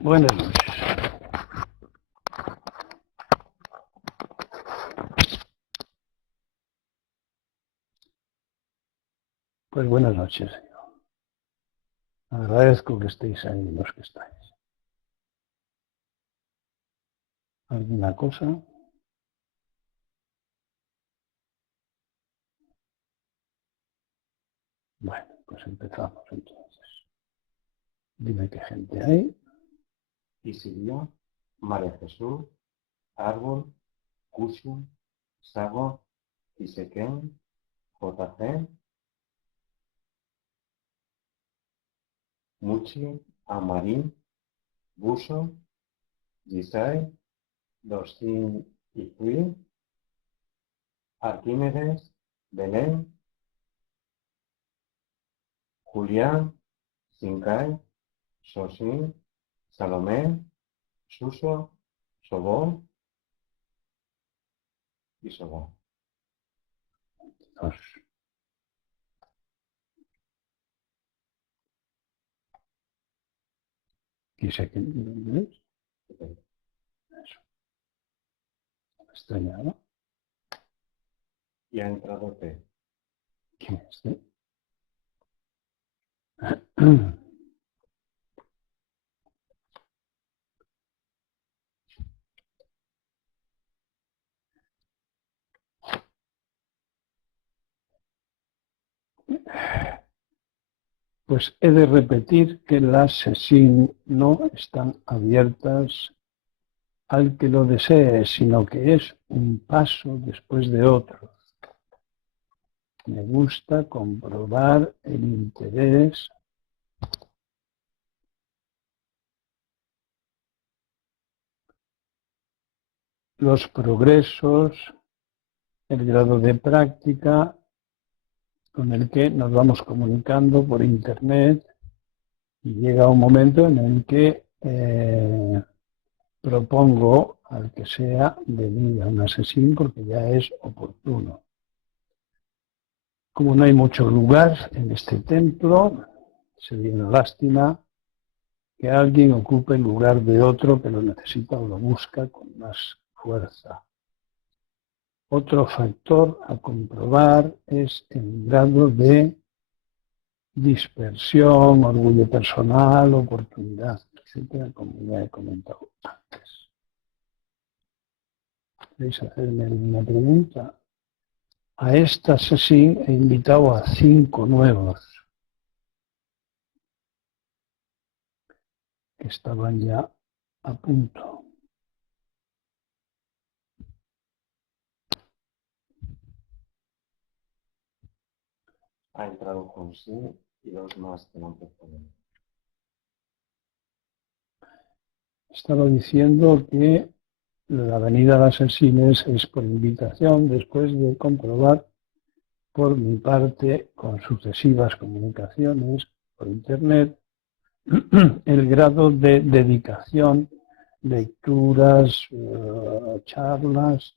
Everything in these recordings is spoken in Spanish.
Buenas noches. Pues buenas noches, señor. Agradezco que estéis ahí los que estáis. ¿Alguna cosa? Bueno, pues empezamos entonces. Dime qué gente hay. Isilia, María Jesús, Árbol, Cusio, Sago, Isequén, JC, Muchi, Amarín, Buso, Gisai, Dostin y Fui, Arquímedes, Belén, Julián, Sinkai, Sosin, Salomé, Suso, Sobón y Sobón. Dos. ¿Y sé quién es? Eso. Me extrañaba. Y ha entrado T. ¿Quién es este? Pues he de repetir que las sesiones no están abiertas al que lo desee, sino que es un paso después de otro. Me gusta comprobar el interés los progresos, el grado de práctica con el que nos vamos comunicando por Internet y llega un momento en el que propongo al que sea venir a una sesión porque ya es oportuno. Como no hay mucho lugar en este templo, sería una lástima que alguien ocupe el lugar de otro que lo necesita o lo busca con más fuerza. Otro factor a comprobar es el grado de dispersión, orgullo personal, oportunidad, etcétera, como ya he comentado antes. ¿Queréis hacerme alguna pregunta? A esta sesión he invitado a 5 nuevos que estaban ya a punto. Ha entrado José y dos más que no han respondido. Estaba diciendo que la venida a las sesiones es por invitación después de comprobar por mi parte con sucesivas comunicaciones por Internet el grado de dedicación, lecturas, charlas,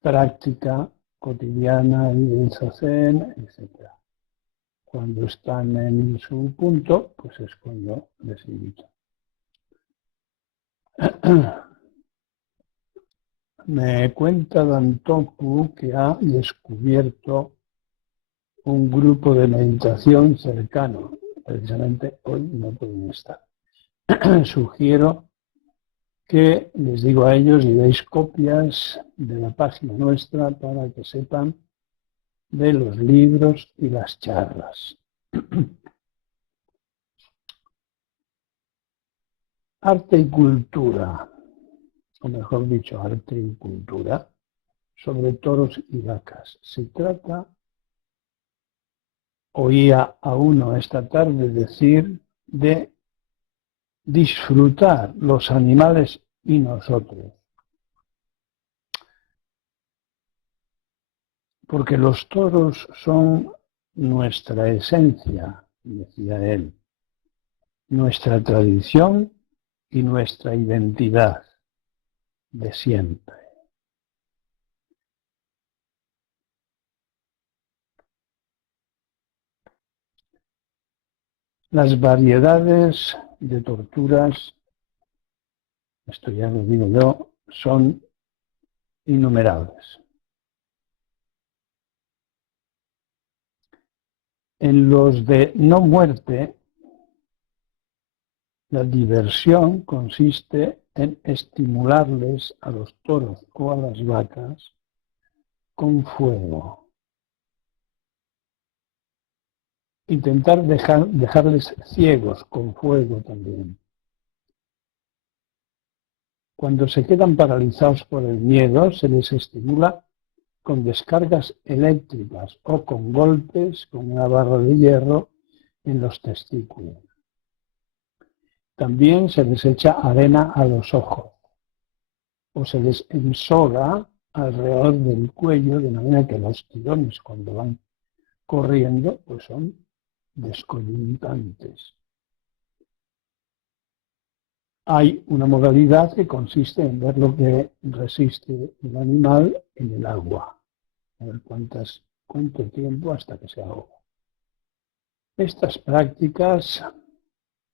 práctica cotidiana y del Zazen, etc. Cuando están en su punto, pues es cuando les invito. Me cuenta Dantoku que ha descubierto un grupo de meditación cercano. Precisamente hoy no pueden estar. Sugiero que les digo a ellos y deis copias de la página nuestra para que sepan de los libros y las charlas. Arte y cultura, o mejor dicho, arte y cultura, sobre toros y vacas. Se trata, oía a uno esta tarde decir, de disfrutar los animales y nosotros. Porque los toros son nuestra esencia, decía él, nuestra tradición y nuestra identidad de siempre. Las variedades de torturas, esto ya lo digo yo, son innumerables. En los de no muerte, la diversión consiste en estimularles a los toros o a las vacas con fuego. Intentar dejarles ciegos con fuego también. Cuando se quedan paralizados por el miedo, se les estimula con descargas eléctricas o con golpes con una barra de hierro en los testículos. También se les echa arena a los ojos o se les ensoga alrededor del cuello, de manera que los tirones cuando van corriendo pues son descoyuntantes. Hay una modalidad que consiste en ver lo que resiste el animal en el agua, a ver cuánto tiempo hasta que se ahoga. Estas prácticas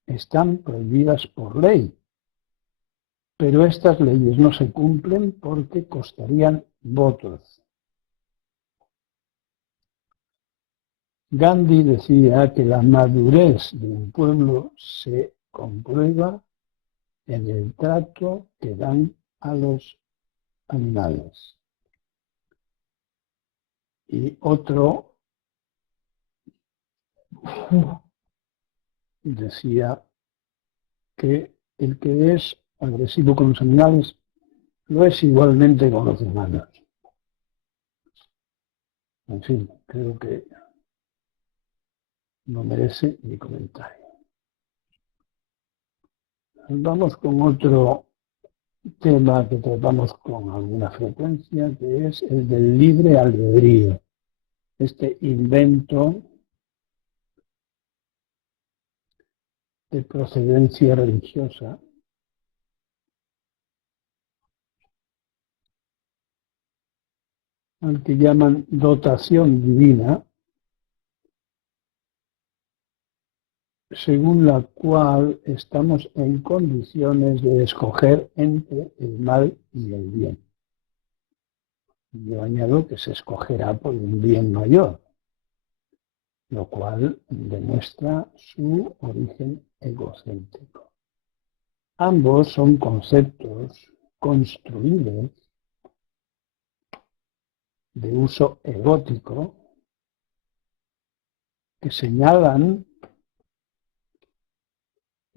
están prohibidas por ley, pero estas leyes no se cumplen porque costarían votos. Gandhi decía que la madurez de un pueblo se comprueba en el trato que dan a los animales. Y otro decía que el que es agresivo con los animales lo es igualmente con los humanos. En fin, creo que no merece mi comentario. Vamos con otro tema que tratamos con alguna frecuencia, que es el del libre albedrío. Este invento de procedencia religiosa al que llaman dotación divina, según la cual estamos en condiciones de escoger entre el mal y el bien. Yo añado que se escogerá por un bien mayor, lo cual demuestra su origen egocéntrico. Ambos son conceptos construidos de uso egótico que señalan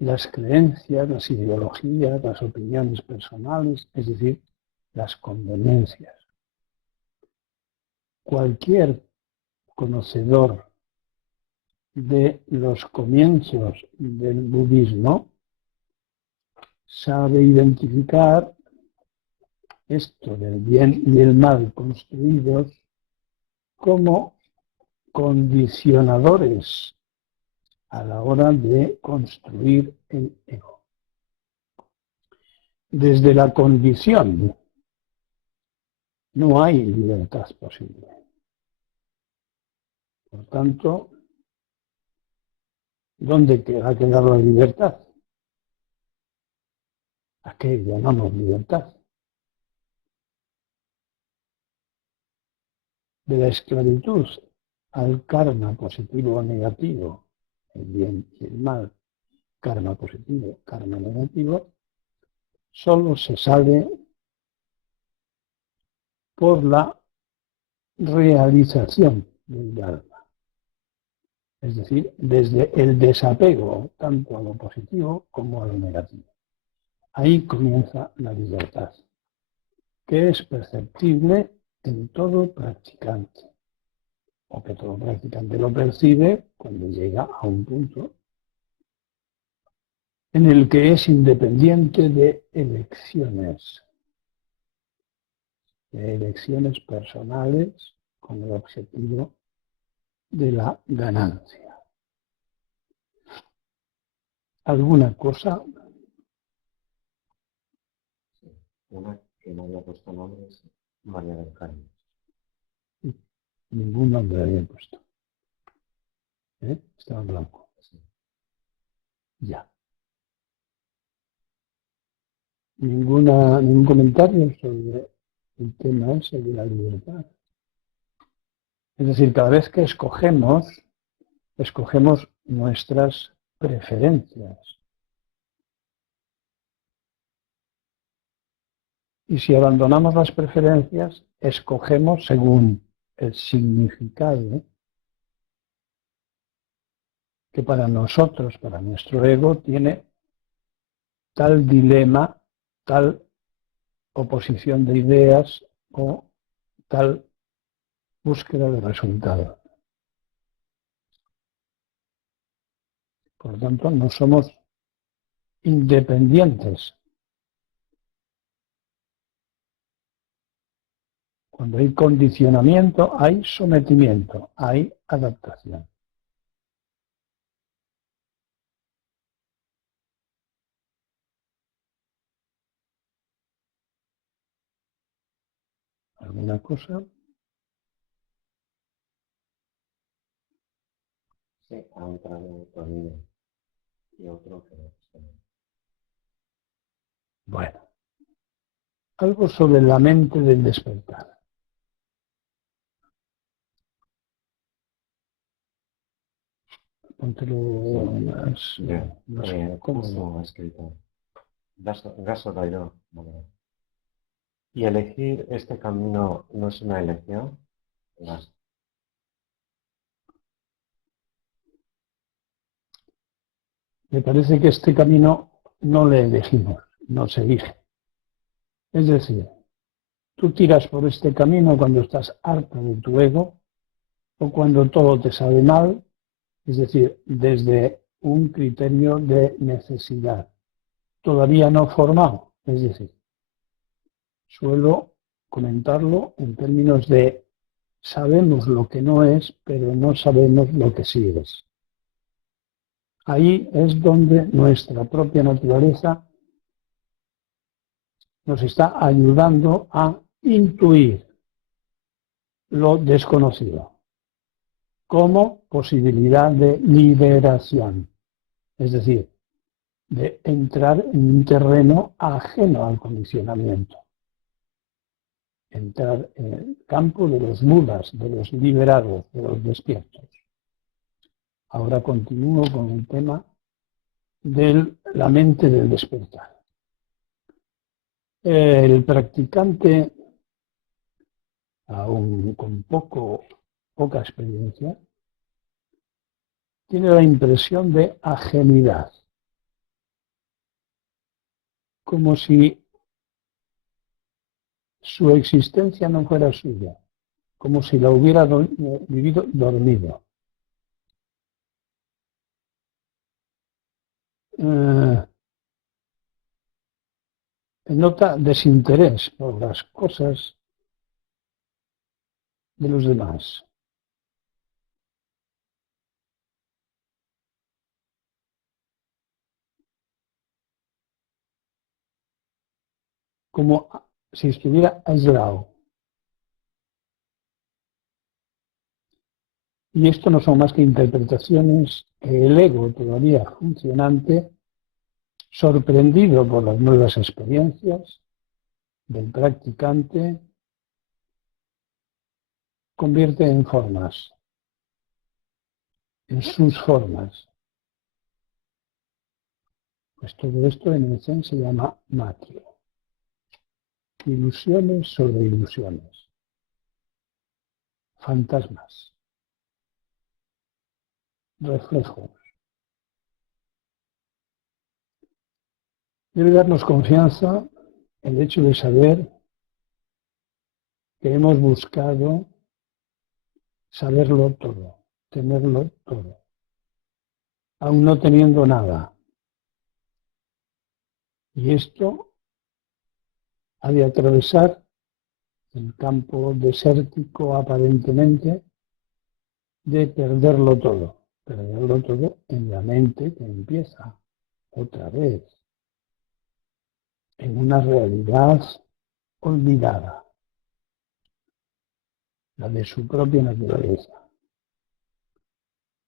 las creencias, las ideologías, las opiniones personales, es decir, las conveniencias. Cualquier conocedor de los comienzos del budismo sabe identificar esto del bien y el mal construidos como condicionadores a la hora de construir el ego. Desde la condición no hay libertad posible. Por tanto, ¿dónde ha quedado la libertad? ¿A qué llamamos libertad? De la esclavitud al karma positivo o negativo, el bien y el mal, karma positivo, karma negativo, solo se sale por la realización del alma. Es decir, desde el desapego tanto a lo positivo como a lo negativo. Ahí comienza la libertad, que es perceptible en todo practicante, o que todo practicante lo percibe cuando llega a un punto en el que es independiente de elecciones personales con el objetivo de la ganancia. ¿Alguna cosa? Una que no había puesto nombre es María del Carmen. Ningún nombre había puesto. Estaba en blanco. Sí. ya. Ningún comentario sobre el tema ese de la libertad. Es decir, cada vez que escogemos nuestras preferencias. Y si abandonamos las preferencias, escogemos según el significado que para nosotros, para nuestro ego, tiene tal dilema, tal oposición de ideas o tal búsqueda de resultado. Por lo tanto, no somos independientes. Cuando hay condicionamiento, hay sometimiento, hay adaptación. ¿Alguna cosa? Sí, ha entrado otro niño y otro que no está. Bueno, algo sobre la mente del despertar. Póntelo más cómodo. Justo ha escrito. Gaso Dairo. Vale. ¿Y elegir este camino no es una elección? Gaso. Me parece que este camino no le elegimos, no se elige. Es decir, tú tiras por este camino cuando estás harto de tu ego o cuando todo te sabe mal, es decir, desde un criterio de necesidad, todavía no formado. Es decir, suelo comentarlo en términos de sabemos lo que no es, pero no sabemos lo que sí es. Ahí es donde nuestra propia naturaleza nos está ayudando a intuir lo desconocido como posibilidad de liberación, es decir, de entrar en un terreno ajeno al condicionamiento, entrar en el campo de los budas, de los liberados, de los despiertos. Ahora continúo con el tema de la mente del despertar. El practicante, aún con poca experiencia, tiene la impresión de ajenidad, como si su existencia no fuera suya, como si la hubiera vivido dormido. Nota desinterés por las cosas de los demás. Como si estuviera aislado. Y esto no son más que interpretaciones que el ego todavía funcionante, sorprendido por las nuevas experiencias del practicante, convierte en formas, en sus formas. Pues todo esto en el Zen se llama matria. Ilusiones sobre ilusiones. Fantasmas. Reflejos. Debe darnos confianza el hecho de saber que hemos buscado saberlo todo, tenerlo todo, aún no teniendo nada. Y esto ha de atravesar el campo desértico aparentemente de perderlo todo en la mente que empieza otra vez en una realidad olvidada, la de su propia naturaleza.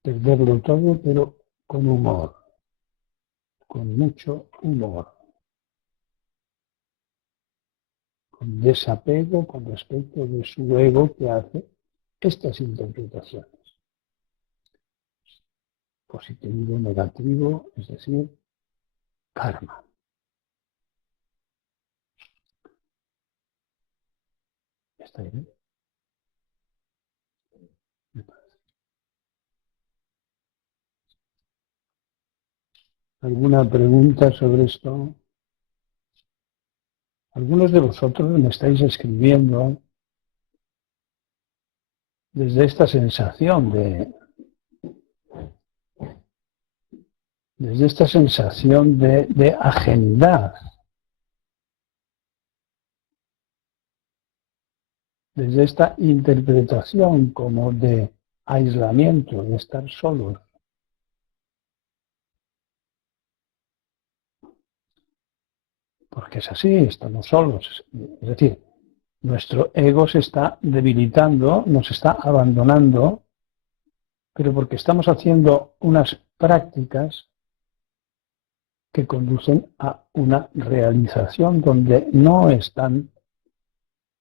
Perderlo todo, pero con humor, con mucho humor, con desapego con respecto de su ego que hace estas interpretaciones. Positivo, negativo, es decir, karma. ¿Está bien? ¿Alguna pregunta sobre esto? Algunos de vosotros me estáis escribiendo desde esta sensación de agendar, desde esta interpretación como de aislamiento, de estar solos. Porque es así, estamos solos. Es decir, nuestro ego se está debilitando, nos está abandonando, pero porque estamos haciendo unas prácticas que conducen a una realización donde no están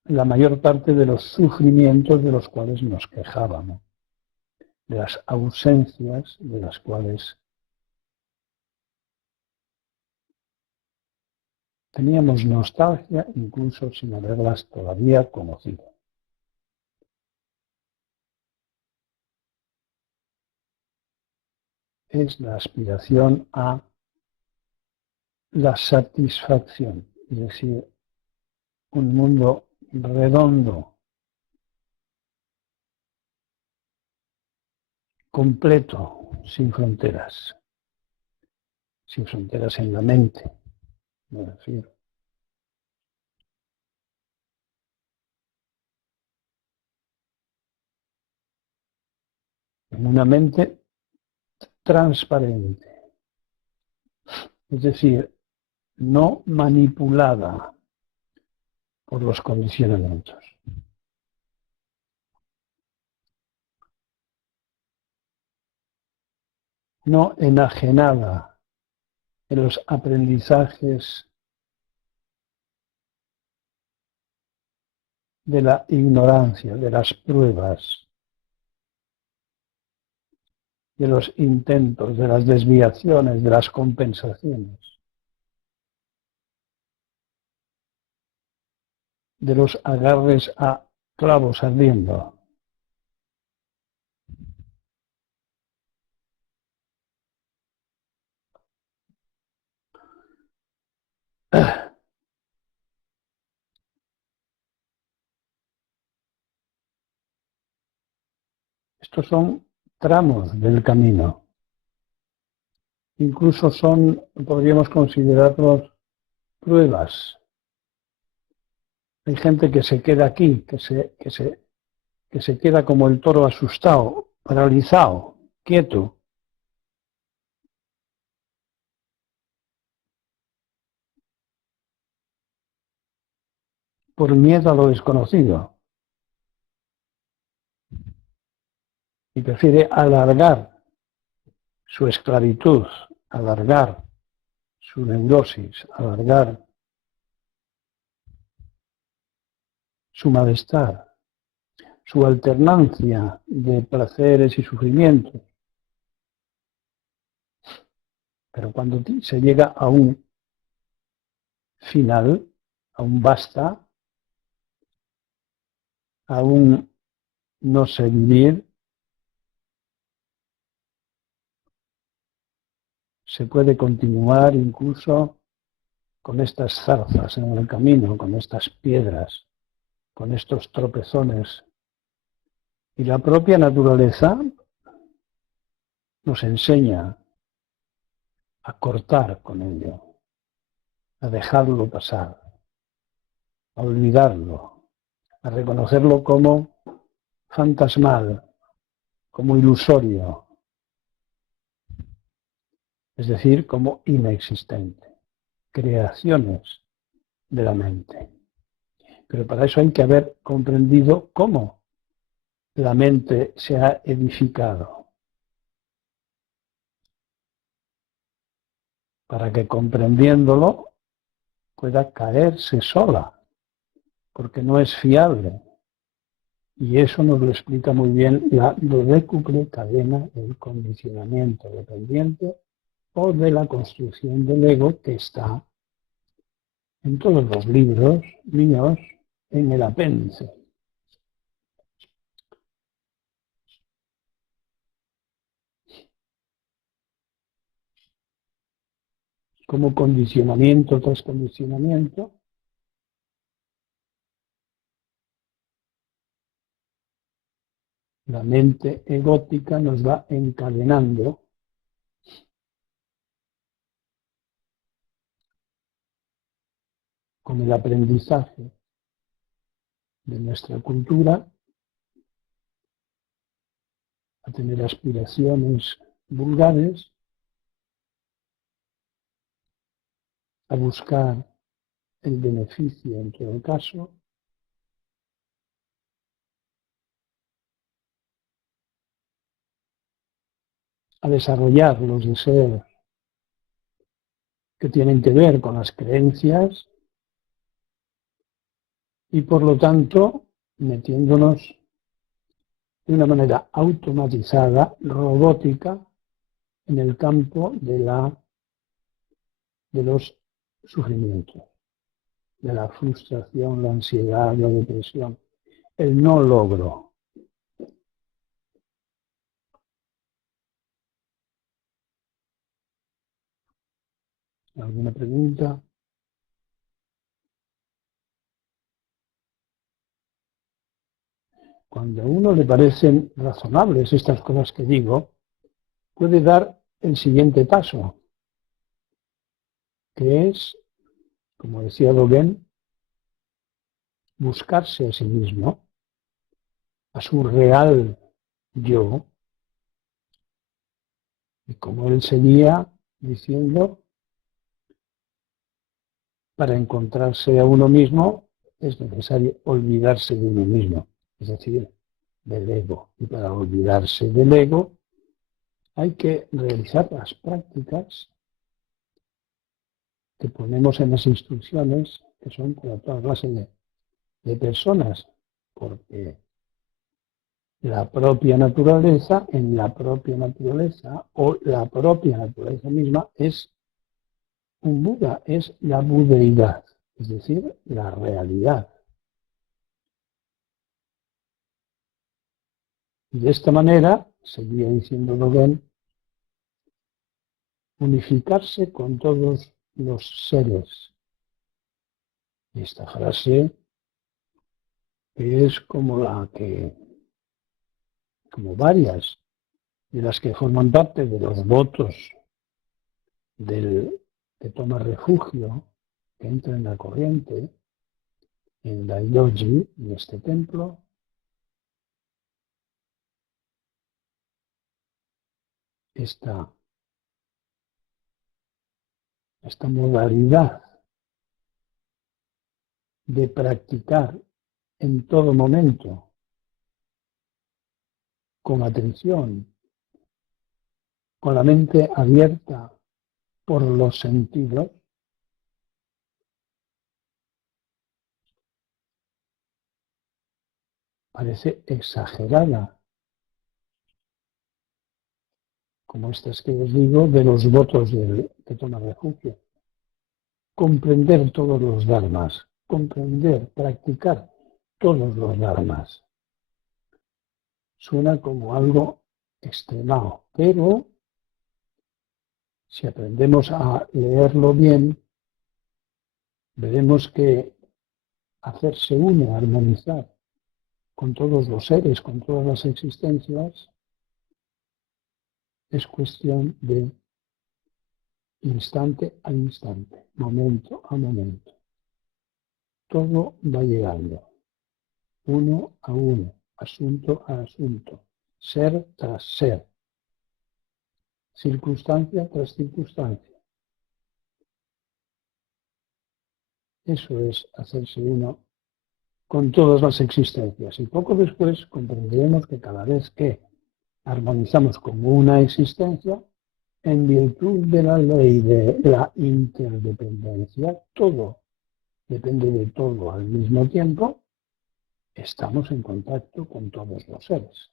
la mayor parte de los sufrimientos de los cuales nos quejábamos, de las ausencias de las cuales teníamos nostalgia incluso sin haberlas todavía conocido. Es la aspiración a la satisfacción, es decir, un mundo redondo, completo, sin fronteras en la mente, me refiero. En una mente transparente, es decir, no manipulada por los condicionamientos. No enajenada en los aprendizajes de la ignorancia, de las pruebas, de los intentos, de las desviaciones, de las compensaciones, de los agarres a clavos ardiendo. Estos son tramos del camino. Incluso podríamos considerarlos pruebas. Hay gente que se queda aquí, que se queda como el toro asustado, paralizado, quieto. Por miedo a lo desconocido. Y prefiere alargar su esclavitud, alargar su neurosis, alargar su malestar, su alternancia de placeres y sufrimientos. Pero cuando se llega a un final, a un basta, a un no sé vivir, se puede continuar incluso con estas zarzas en el camino, con estas piedras, con estos tropezones. Y la propia naturaleza nos enseña a cortar con ello, a dejarlo pasar, a olvidarlo, a reconocerlo como fantasmal, como ilusorio, es decir, como inexistente, creaciones de la mente. Pero para eso hay que haber comprendido cómo la mente se ha edificado. para que comprendiéndolo pueda caerse sola, porque no es fiable. Y eso nos lo explica muy bien la dodécuple cadena del condicionamiento dependiente o de la construcción del ego, que está en todos los libros míos en el apéndice. Como condicionamiento tras condicionamiento, la mente egótica nos va encadenando con el aprendizaje de nuestra cultura a tener aspiraciones vulgares, a buscar el beneficio en todo caso, a desarrollar los deseos que tienen que ver con las creencias y por lo tanto metiéndonos de una manera automatizada, robótica, en el campo de los sufrimientos, de la frustración, la ansiedad, la depresión, el no logro. ¿Alguna pregunta? Cuando a uno le parecen razonables estas cosas que digo, puede dar el siguiente paso, que es, como decía Dogen, buscarse a sí mismo, a su real yo, y como él seguía diciendo, para encontrarse a uno mismo es necesario olvidarse de uno mismo, es decir, del ego. Y para olvidarse del ego hay que realizar las prácticas que ponemos en las instrucciones, que son para toda clase de personas, porque la propia naturaleza, en la propia naturaleza, o la propia naturaleza misma, es un Buda, es la budeidad, es decir, la realidad. Y de esta manera, seguía diciendo Dogen, unificarse con todos los seres. Y esta frase es como varias de las que forman parte de los votos que toma refugio, que entra en la corriente, en Daidoji, en este templo. Esta modalidad de practicar en todo momento, con atención, con la mente abierta por los sentidos, parece exagerada, como estas que os digo, de los votos que toma refugio. Comprender todos los dharmas, practicar todos los dharmas. Suena como algo extremado, pero si aprendemos a leerlo bien, veremos que hacerse uno, armonizar con todos los seres, con todas las existencias, es cuestión de instante a instante, momento a momento. Todo va llegando, uno a uno, asunto a asunto, ser tras ser, circunstancia tras circunstancia. Eso es hacerse uno con todas las existencias. Y poco después comprenderemos que cada vez que armonizamos con una existencia, en virtud de la ley de la interdependencia, todo depende de todo al mismo tiempo, estamos en contacto con todos los seres.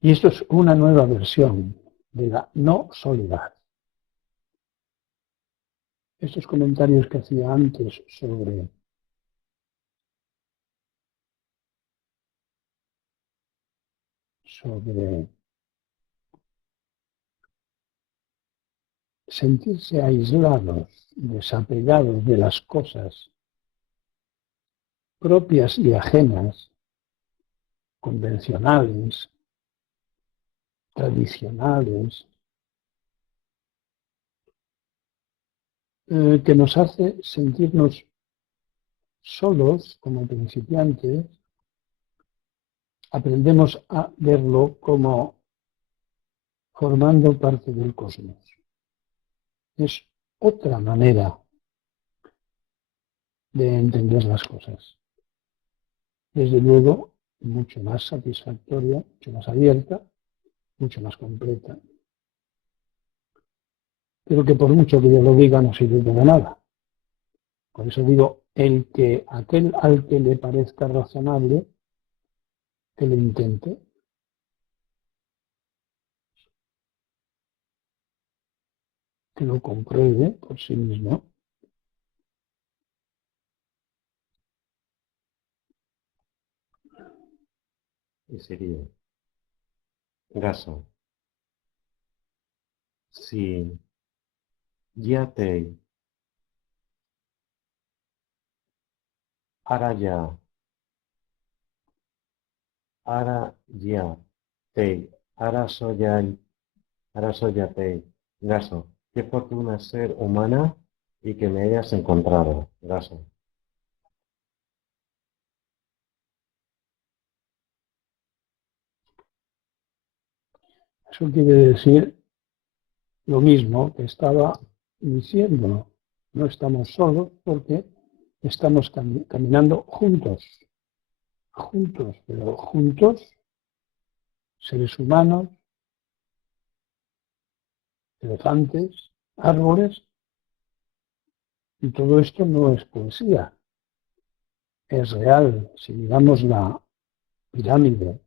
Y esto es una nueva versión de la no soledad. Estos comentarios que hacía antes sobre sentirse aislados, desapegados de las cosas propias y ajenas, convencionales, tradicionales, que nos hace sentirnos solos como principiantes. Aprendemos a verlo como formando parte del cosmos. Es otra manera de entender las cosas. Desde luego, mucho más satisfactoria, mucho más abierta, mucho más completa. Pero que por mucho que yo lo diga no sirve de nada. Por eso digo, aquel al que le parezca razonable, que lo intente. Que lo compruebe por sí mismo. Y sería, Gaso, si ya te ahora ya te ahora soy ya te Gaso, qué fortuna ser humana y que me hayas encontrado, Gaso. Eso quiere decir lo mismo que estaba diciendo. No estamos solos porque estamos caminando juntos, pero juntos, seres humanos, elefantes, árboles, y todo esto no es poesía, es real. Si miramos la pirámide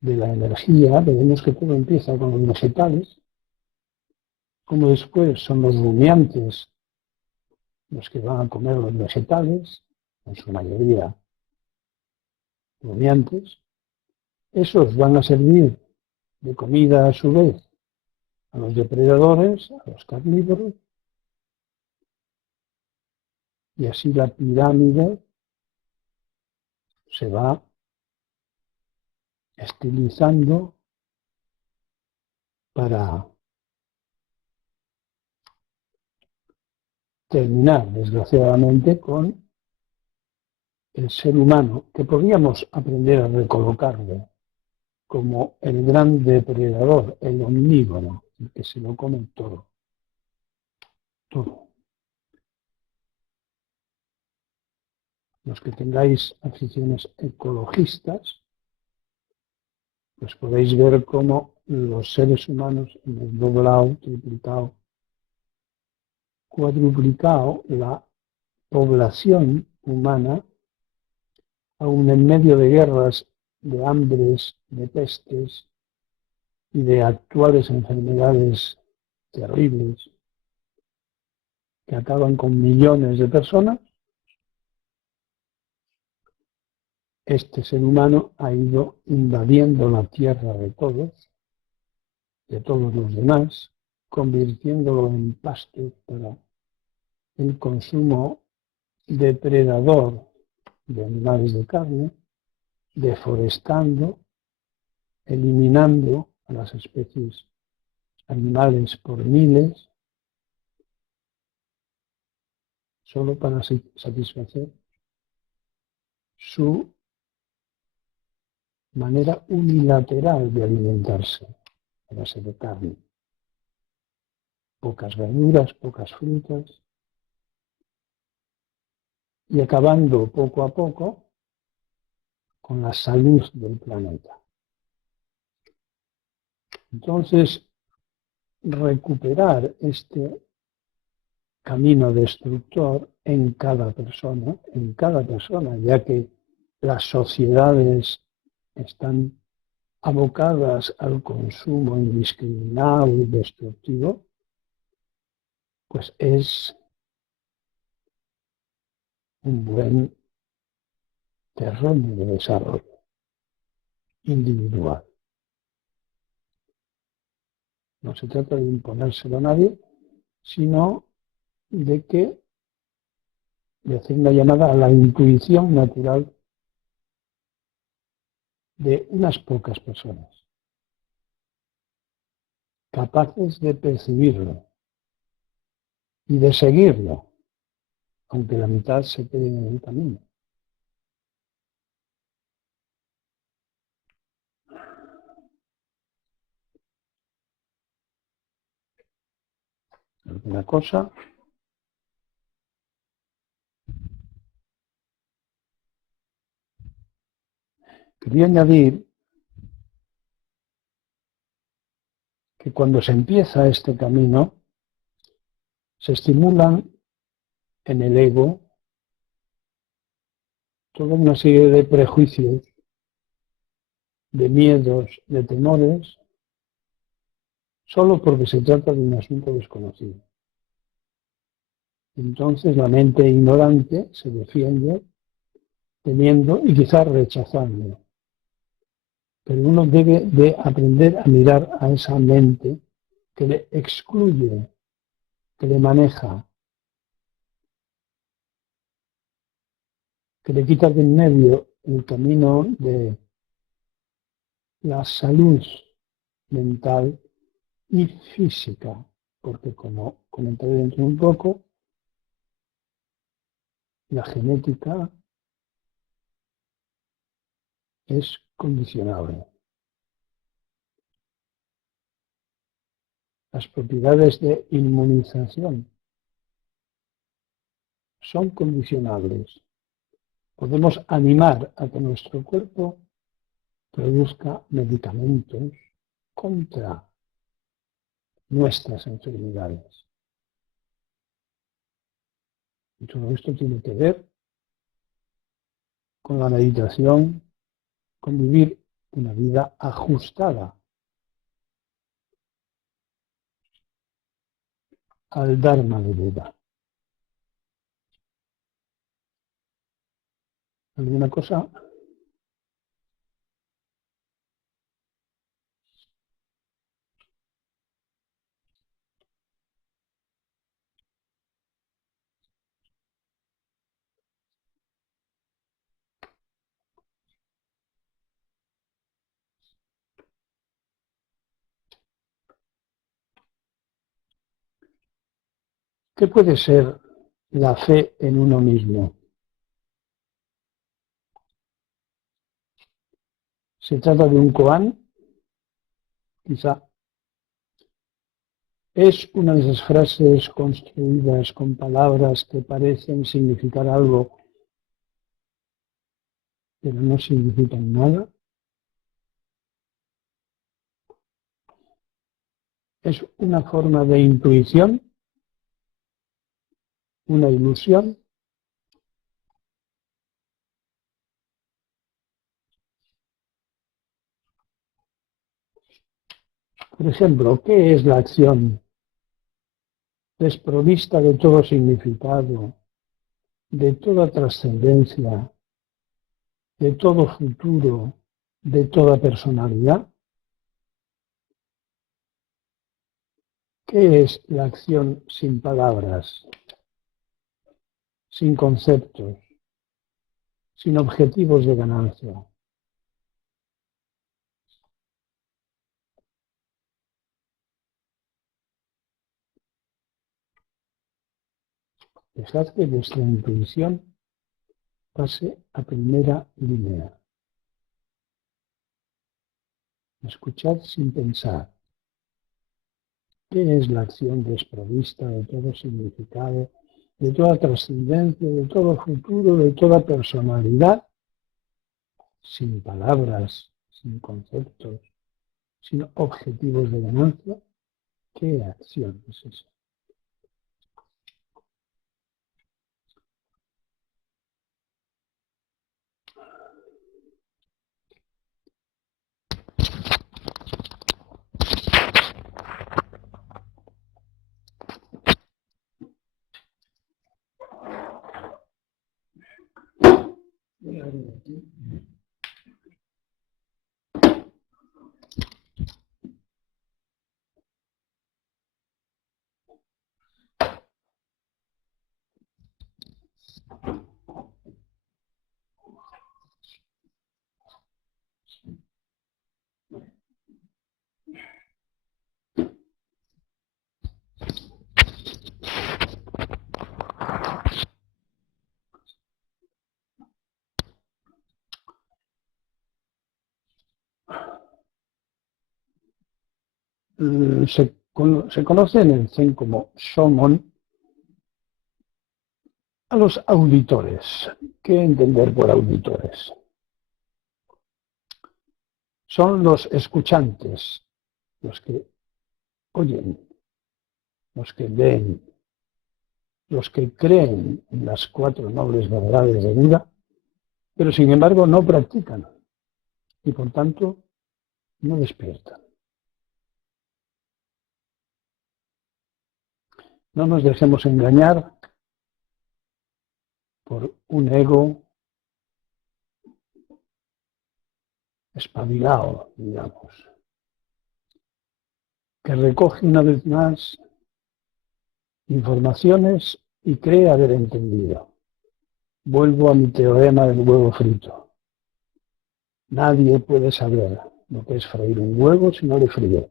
de la energía, vemos que todo empieza con los vegetales, como después son los rumiantes los que van a comer los vegetales, en su mayoría rumiantes. Esos van a servir de comida a su vez a los depredadores, a los carnívoros, y así la pirámide se va estilizando para terminar, desgraciadamente, con el ser humano, que podríamos aprender a recolocarlo como el gran depredador, el omnívoro, el que se lo come todo. Todo. Los que tengáis aficiones ecologistas, pues podéis ver cómo los seres humanos hemos doblado, triplicado, cuadruplicado la población humana, aún en medio de guerras, de hambres, de pestes y de actuales enfermedades terribles que acaban con millones de personas. Este ser humano ha ido invadiendo la tierra de todos los demás, convirtiéndolo en pasto para el consumo depredador de animales de carne, deforestando, eliminando a las especies animales por miles, solo para satisfacer su manera unilateral de alimentarse, a base de carne. Pocas verduras, pocas frutas, y acabando poco a poco con la salud del planeta. Entonces, recuperar este camino destructor en cada persona, ya que las sociedades están abocadas al consumo indiscriminado y destructivo, pues es un buen terreno de desarrollo individual. No se trata de imponérselo a nadie, sino de hacer una llamada a la intuición natural de unas pocas personas, capaces de percibirlo y de seguirlo, aunque la mitad se quede en el camino. ¿Alguna cosa? Quería añadir que cuando se empieza este camino, se estimulan en el ego toda una serie de prejuicios, de miedos, de temores, solo porque se trata de un asunto desconocido. Entonces la mente ignorante se defiende temiendo y quizás rechazando. Pero uno debe de aprender a mirar a esa mente que le excluye, que le maneja, que le quita de en medio el camino de la salud mental y física, porque como comentaré dentro de un poco, la genética es condicionable. Las propiedades de inmunización son condicionables. Podemos animar a que nuestro cuerpo produzca medicamentos contra nuestras enfermedades. Y todo esto tiene que ver con la meditación, con vivir una vida ajustada al Dharma de Buda. ¿Alguna cosa? ¿Qué puede ser la fe en uno mismo? ¿Se trata de un koan? Quizá. Es una de esas frases construidas con palabras que parecen significar algo, pero no significan nada. Es una forma de intuición, una ilusión. Por ejemplo, ¿qué es la acción desprovista de todo significado, de toda trascendencia, de todo futuro, de toda personalidad? ¿Qué es la acción sin palabras, sin conceptos, sin objetivos de ganancia? Dejad que vuestra intuición pase a primera línea. Escuchad sin pensar. ¿Qué es la acción desprovista de todo significado, de toda trascendencia, de todo futuro, de toda personalidad, sin palabras, sin conceptos, sino objetivos de ganancia, ¿qué acción es esa? Voy a abrir aquí. Se conoce en el Zen como Shomon a los auditores. ¿Qué entender por auditores? Son los escuchantes, los que oyen, los que ven, los que creen en las 4 nobles verdades de vida, pero sin embargo no practican y por tanto no despiertan. No nos dejemos engañar por un ego espabilado, digamos, que recoge una vez más informaciones y cree haber entendido. Vuelvo a mi teorema del huevo frito. Nadie puede saber lo que es freír un huevo si no le fríe.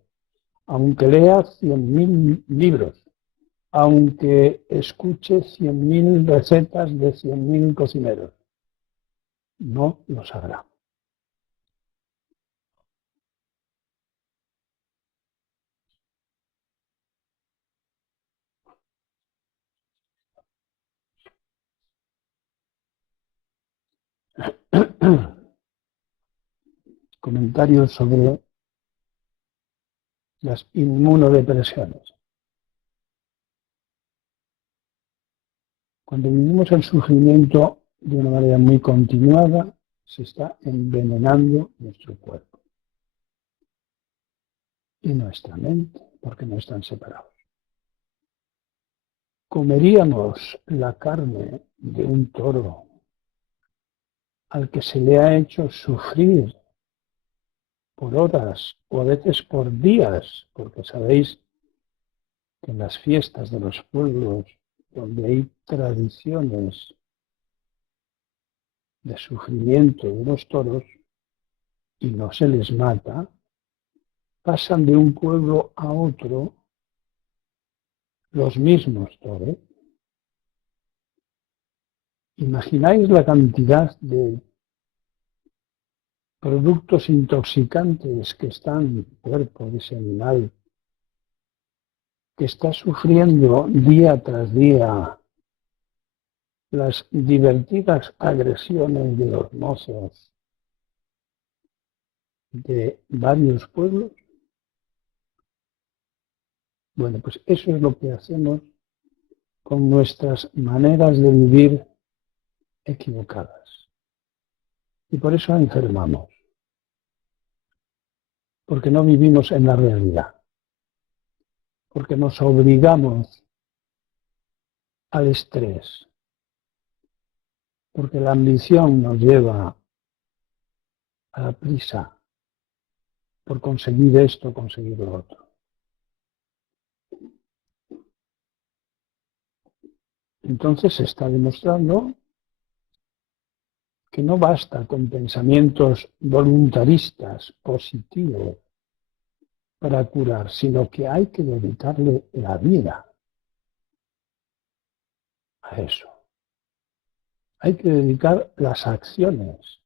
Aunque lea 100.000 libros, aunque escuche 100.000 recetas de 100.000 cocineros, no lo sabrá. Comentarios sobre las inmunodepresiones. Cuando vivimos el sufrimiento de una manera muy continuada, se está envenenando nuestro cuerpo y nuestra mente, porque no están separados. ¿Comeríamos la carne de un toro al que se le ha hecho sufrir por horas o a veces por días? Porque sabéis que en las fiestas de los pueblos donde hay tradiciones de sufrimiento de los toros y no se les mata, pasan de un pueblo a otro los mismos toros. ¿Imagináis la cantidad de productos intoxicantes que están en el cuerpo de ese animal que está sufriendo día tras día las divertidas agresiones de los mozos de varios pueblos? Bueno, pues eso es lo que hacemos con nuestras maneras de vivir equivocadas. Y por eso enfermamos, porque no vivimos en la realidad, porque nos obligamos al estrés, porque la ambición nos lleva a la prisa por conseguir esto, conseguir lo otro. Entonces se está demostrando que no basta con pensamientos voluntaristas, positivos, para curar, sino que hay que dedicarle la vida a eso. Hay que dedicar las acciones.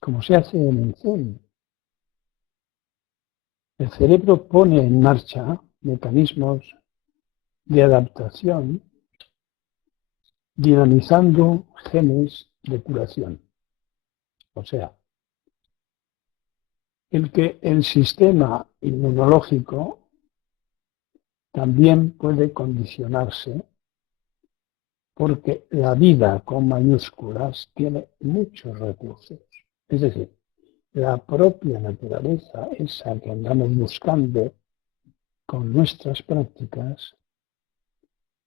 Como se hace en el Zen. El cerebro pone en marcha mecanismos de adaptación dinamizando genes de curación. O sea, el que el sistema inmunológico también puede condicionarse porque la vida con mayúsculas tiene muchos recursos. Es decir, la propia naturaleza, esa que andamos buscando con nuestras prácticas,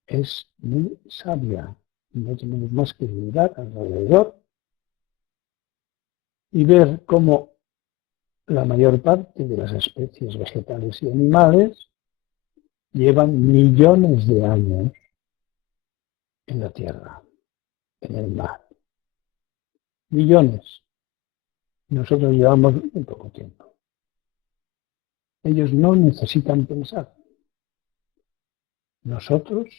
es muy sabia. No tenemos más que mirar alrededor y ver cómo la mayor parte de las especies vegetales y animales llevan millones de años en la tierra, en el mar. Millones. Nosotros llevamos muy poco tiempo. Ellos no necesitan pensar. Nosotros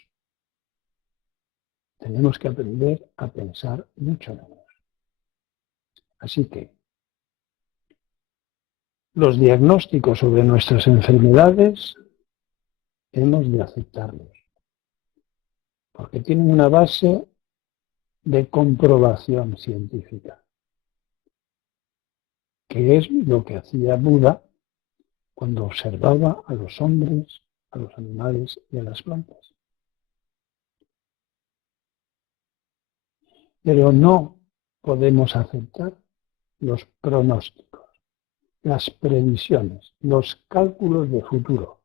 tenemos que aprender a pensar mucho menos. Así que los diagnósticos sobre nuestras enfermedades hemos de aceptarlos, porque tienen una base de comprobación científica, que es lo que hacía Buda cuando observaba a los hombres, a los animales y a las plantas. Pero no podemos aceptar los pronósticos, las previsiones, los cálculos de futuro.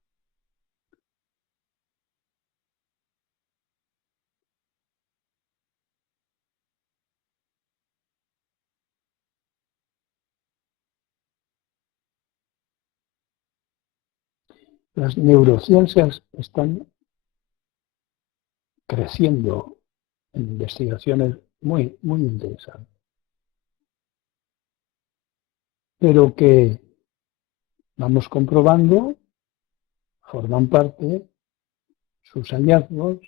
Las neurociencias están creciendo en investigaciones muy interesantes, pero que vamos comprobando, forman parte sus hallazgos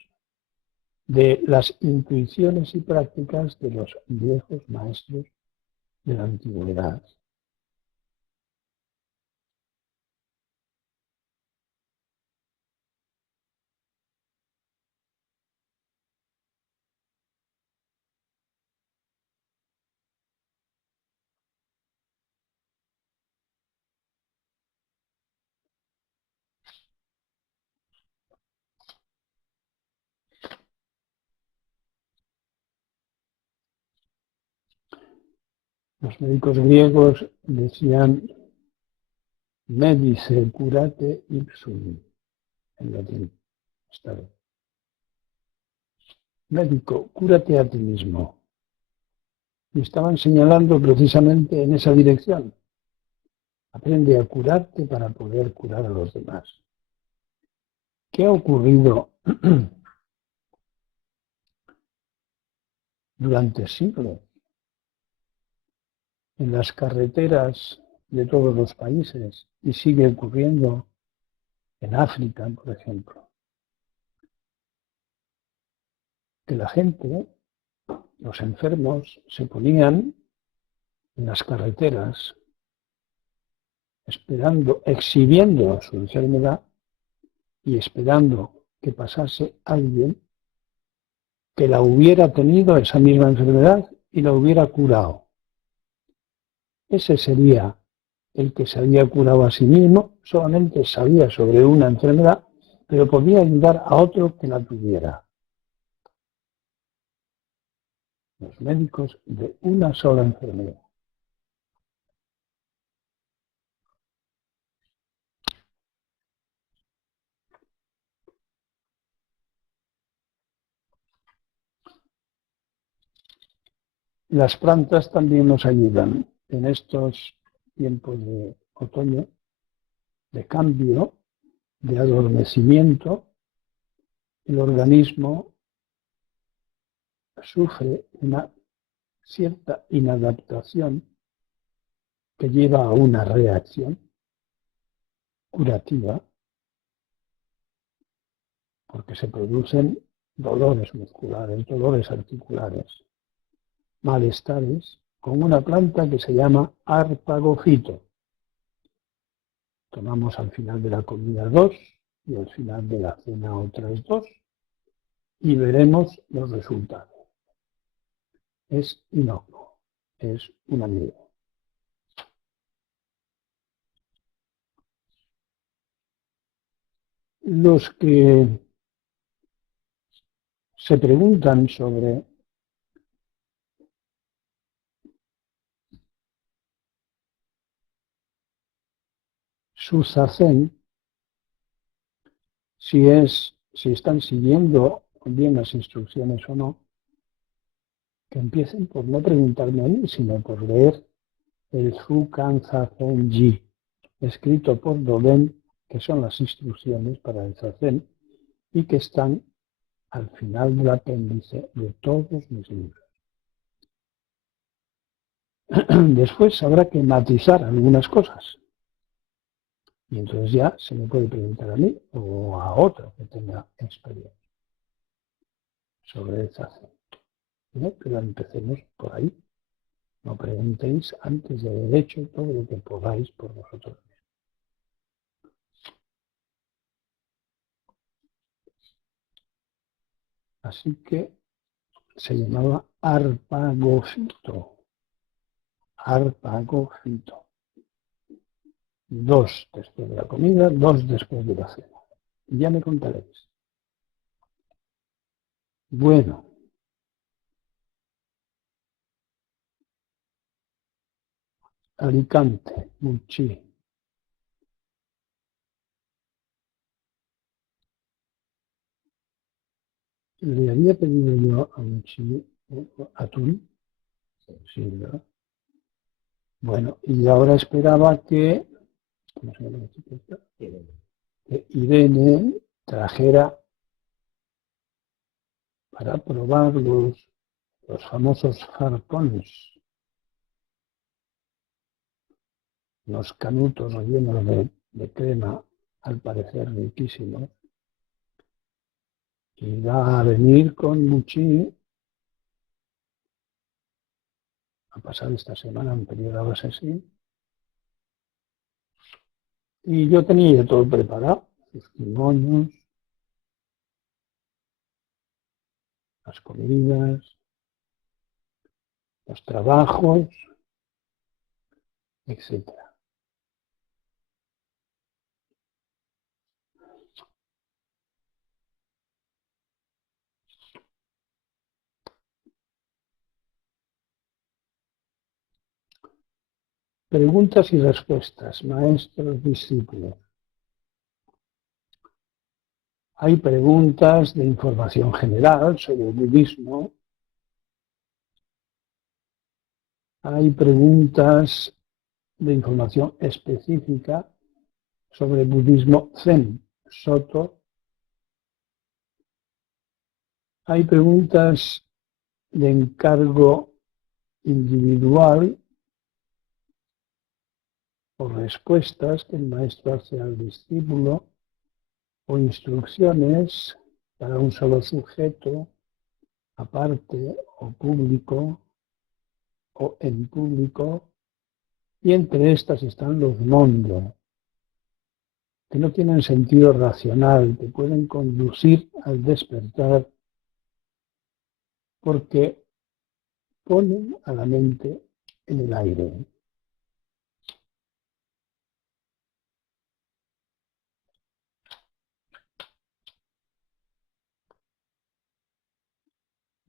de las intuiciones y prácticas de los viejos maestros de la antigüedad. Los médicos griegos decían medice curate ipsum, en latín. Está bien. Médico, cúrate a ti mismo. Y estaban señalando precisamente en esa dirección. Aprende a curarte para poder curar a los demás. ¿Qué ha ocurrido durante siglos en las carreteras de todos los países y sigue ocurriendo en África, por ejemplo? Que la gente, los enfermos, se ponían en las carreteras esperando, exhibiendo su enfermedad y esperando que pasase alguien que la hubiera tenido, esa misma enfermedad, y la hubiera curado. Ese sería el que se había curado a sí mismo, solamente sabía sobre una enfermedad, pero podía ayudar a otro que la tuviera. Los médicos de una sola enfermedad. Las plantas también nos ayudan en estos tiempos de otoño, de cambio, de adormecimiento. El organismo sufre una cierta inadaptación que lleva a una reacción curativa, porque se producen dolores musculares, dolores articulares, malestares, con una planta que se llama arpagofito. Tomamos al final de la comida 2 y al final de la cena otras 2. y veremos los resultados. Es inocuo, es un amigo. Los que se preguntan sobre su zazen, si están siguiendo bien las instrucciones o no, que empiecen por no preguntarme a mí, sino por leer el Zukan Zazen Ji, escrito por Dogen, que son las instrucciones para el zazen y que están al final del apéndice de todos mis libros. Después habrá que matizar algunas cosas. Y entonces ya se me puede preguntar a mí o a otro que tenga experiencia sobre el zazen. ¿No? Pero empecemos por ahí. No preguntéis antes de haber hecho todo lo que podáis por vosotros mismos. Así que se llamaba arpagofito. Arpagofito. 2 después de la comida, 2 después de la cena. Ya me contaréis. Bueno. Alicante, Muchi. Le había pedido yo a Muchi atún. Sí, ¿verdad? Bueno, y ahora esperaba que, ¿cómo se llama la chica? Que Irene trajera para probar los famosos fartons, los canutos rellenos de crema, al parecer riquísimos. Y va a venir con Muchi a pasar esta semana en periodo así. Y yo tenía todo preparado, sus quimonos, las comidas, los trabajos, etc. Preguntas y respuestas, maestros, discípulos. Hay preguntas de información general sobre el budismo. Hay preguntas de información específica sobre el budismo Zen, Soto. Hay preguntas de encargo individual o respuestas que el maestro hace al discípulo o instrucciones para un solo sujeto, aparte o público o en público, y entre estas están los mondo, que no tienen sentido racional, que pueden conducir al despertar porque ponen a la mente en el aire.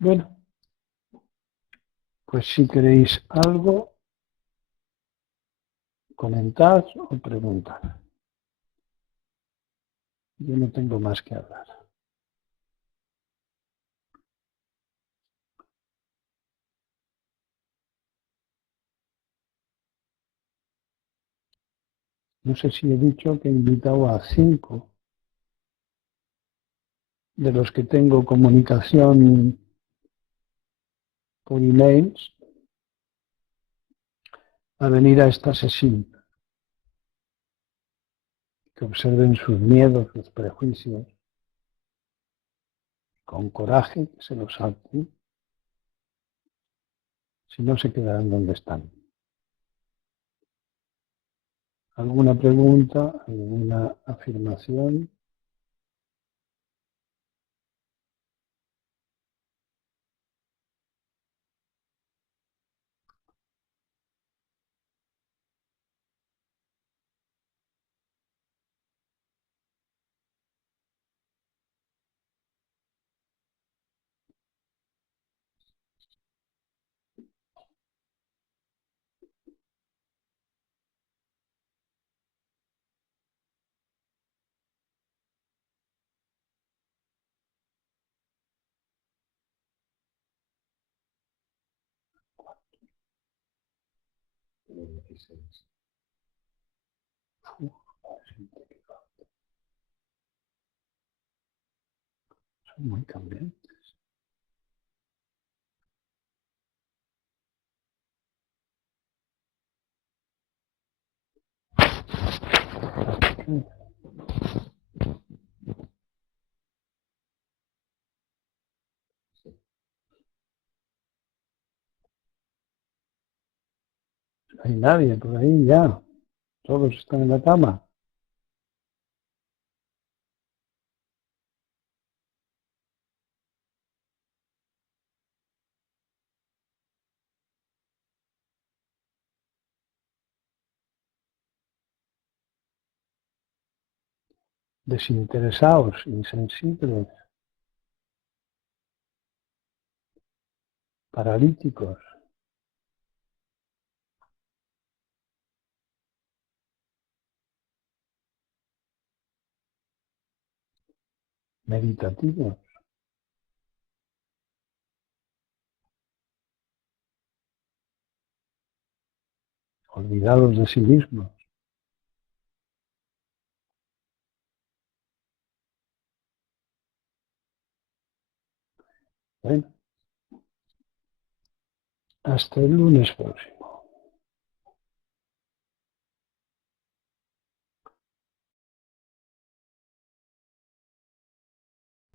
Bueno, pues si queréis algo, comentad o preguntad. Yo no tengo más que hablar. No sé si he dicho que he invitado a 5 de los que tengo comunicación por emails a venir a esta sesión, que observen sus miedos, sus prejuicios, con coraje, que se los salten, si no se quedarán donde están. ¿Alguna pregunta? ¿Alguna afirmación? 16. Uf, son muy cambiantes. No hay nadie por ahí ya. Todos están en la cama. Desinteresados, insensibles, paralíticos, meditativos, olvidados de sí mismos. Bueno, hasta el lunes próximo.